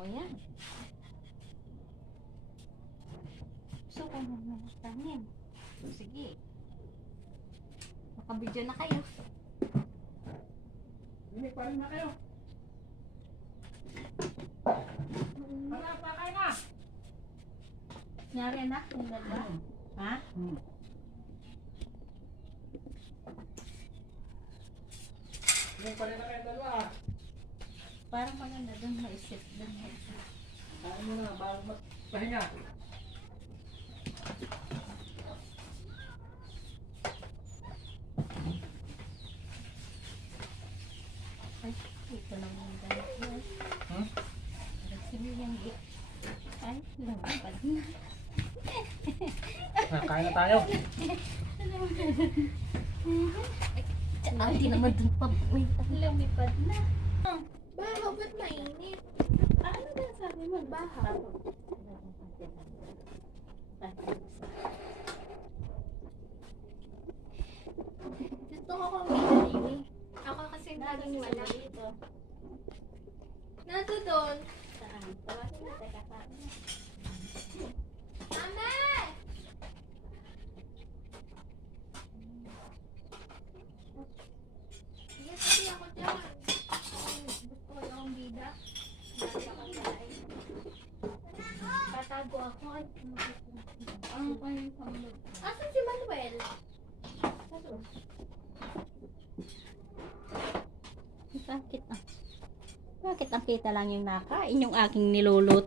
O yan. Gusto ko naman tanim. Sige. Makabidyo na kayo. Hindi pa rin na kayo. Wala pa kayo na. Nyari na, yung dalawa. Ha? Hindi pa rin na kayo dalawa. Parang maganda doon maisip. Doon maisip. Kain mo na, bago magpahinga. Ay, ito na mong dalawa. Sige yung ay, lumapad na. Kain na tayo. Tsaka hindi naman dun pa. Wait, lumipad na. Bahaw, ba't mainit? Ano ba sabi mo? Bahaw. Gusto ko kumili. Ako kasi laging wala. Nato doon. Saan? Tawagin na, teka pa. Mama! Sige, kasi ako dyan. Gusto ko yung bida. Tatago ako. Ay, Ang kanyang pamulog. Asan si Manuel? bakit ah? Bakit nakita lang yung nakain yung aking niluluto?